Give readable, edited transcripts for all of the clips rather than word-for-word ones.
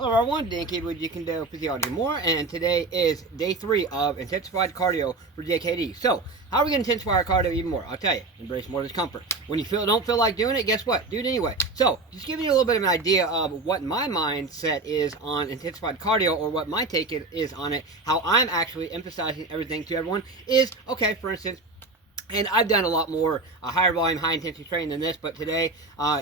Hello everyone, JKD with JKD Physiology More, and today is day 3 of Intensified Cardio for JKD. So, how are we going to intensify our cardio even more? I'll tell you, embrace more discomfort. When you don't feel like doing it, guess what? Do it anyway. So, just giving you a little bit of an idea of what my mindset is on intensified cardio, or what my take is on it, how I'm actually emphasizing everything to everyone is, okay, for instance, and I've done a lot more higher volume, high intensity training than this, but today,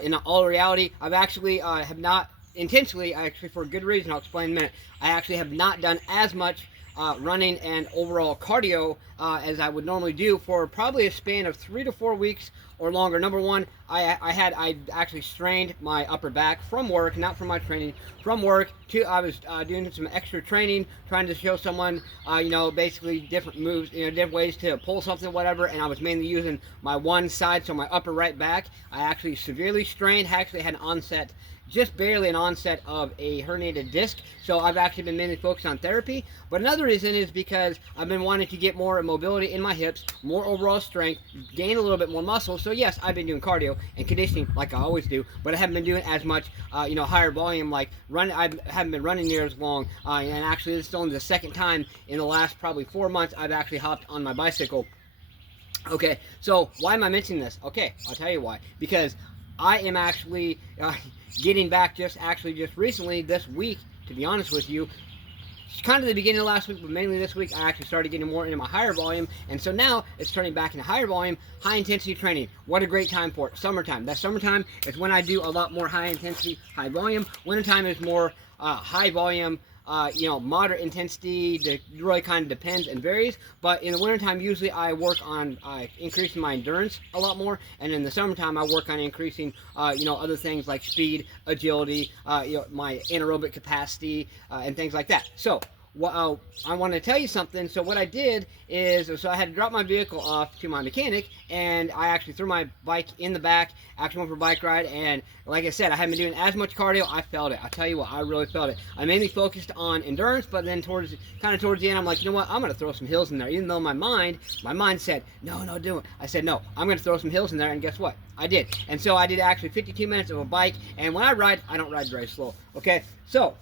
in all reality, I've actually have not intentionally, actually for a good reason, I'll explain in a minute, I actually have not done as much running and overall cardio as I would normally do for probably a span of 3 to 4 weeks or longer. Number one, I actually strained my upper back from work, not from my training, from work. I was doing some extra training, trying to show someone, basically different moves, different ways to pull something, whatever, and I was mainly using my one side, so my upper right back. I actually severely strained, actually had an onset, just barely an onset of a herniated disc, so I've actually been mainly focused on therapy. But another reason is because I've been wanting to get more mobility in my hips, more overall strength, gain a little bit more muscle. So yes, I've been doing cardio and conditioning like I always do, but I haven't been doing as much, higher volume, like run. I haven't been running near as long, and actually this is only the second time in the last probably 4 months I've actually hopped on my bicycle. Okay, so why am I mentioning this? Okay, I'll tell you why. Because I am actually getting back just recently, this week, to be honest with you. It's kind of the beginning of last week, but mainly this week, I actually started getting more into my higher volume, and so now it's turning back into higher volume, high intensity training. What a great time for it. Summertime. That summertime is when I do a lot more high intensity, high volume. Wintertime is more high volume, moderate intensity. It really kind of depends and varies, but in the wintertime usually I work on increasing my endurance a lot more, and in the summertime I work on increasing other things like speed, agility, my anaerobic capacity, and things like that. So I want to tell you something. So what I did is, I had to drop my vehicle off to my mechanic, and I actually threw my bike in the back, actually went for a bike ride, and like I said, I haven't been doing as much cardio. I felt it. I'll tell you what, I really felt it. I mainly focused on endurance, but then towards the end, I'm like, you know what, I'm going to throw some hills in there, even though my mind said, no, do it. I said, no, I'm going to throw some hills in there, and guess what? I did. And so I did actually 52 minutes of a bike, and when I ride, I don't ride very slow, okay? So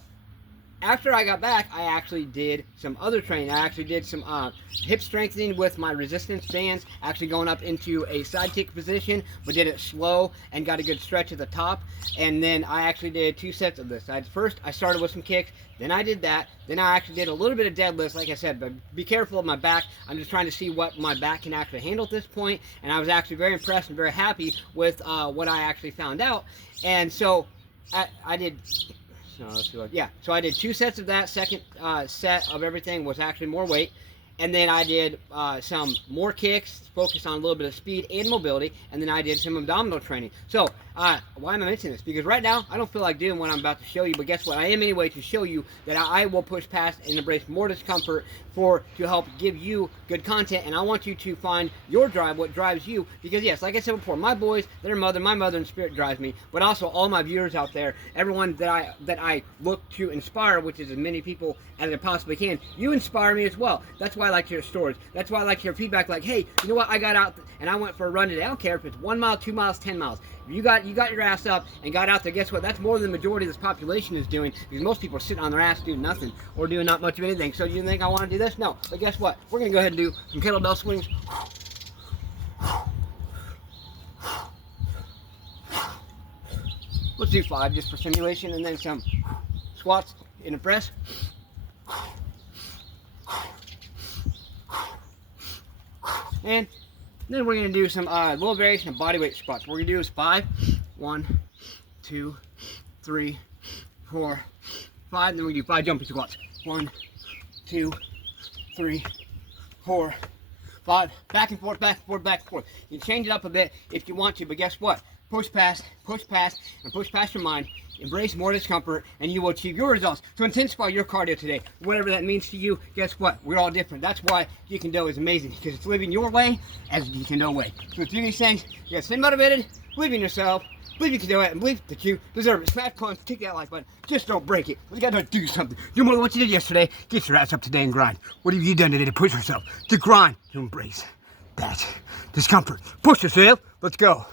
after I got back, I actually did some other training. I actually did some hip strengthening with my resistance bands, actually going up into a side kick position, but did it slow and got a good stretch at the top. And then I actually did 2 sets of this. First, I started with some kicks, then I did that, then I actually did a little bit of deadlifts, like I said, but be careful of my back. I'm just trying to see what my back can actually handle at this point, and I was actually very impressed and very happy with what I actually found out. And so I did... So I did 2 sets of that. Second set of everything was actually more weight. And then I did some more kicks, focused on a little bit of speed and mobility, and then I did some abdominal training. So, why am I mentioning this? Because right now, I don't feel like doing what I'm about to show you, but guess what? I am anyway to show you that I will push past and embrace more discomfort to help give you good content, and I want you to find your drive, what drives you, because yes, like I said before, my boys, my mother in spirit drives me, but also all my viewers out there, everyone that I look to inspire, which is as many people as I possibly can. You inspire me as well. That's why I like to hear stories. That's why I like to hear feedback like, hey, you know what, I got out and I went for a run today. I don't care if it's 1 mile, 2 miles, 10 miles. If you got your ass up and got out there, guess what? That's more than the majority of this population is doing, because most people are sitting on their ass doing nothing or doing not much of anything. So you think I want to do this? No. But guess what? We're going to go ahead and do some kettlebell swings. Let's do 5 just for simulation, and then some squats in a press. And then we're going to do some little variation of bodyweight squats. What we're going to do is 5, 1, 2, 3, 4, 5, and then we do 5 jumping squats. 1, 2, 3, 4, 5, back and forth, back and forth, back and forth. You can change it up a bit if you want to, but guess what? Push past, and push past your mind. Embrace more discomfort, and you will achieve your results. So intensify your cardio today, whatever that means to you. Guess what? We're all different. That's why JKD is amazing, because it's living your way as JKD way. So to do these things, you gotta stay motivated, believe in yourself, believe you can do it, and believe that you deserve it. Smash punch, kick that like button. Just don't break it. You gotta do something. Do more than what you did yesterday. Get your ass up today and grind. What have you done today to push yourself? To grind, to embrace that discomfort. Push yourself. Let's go.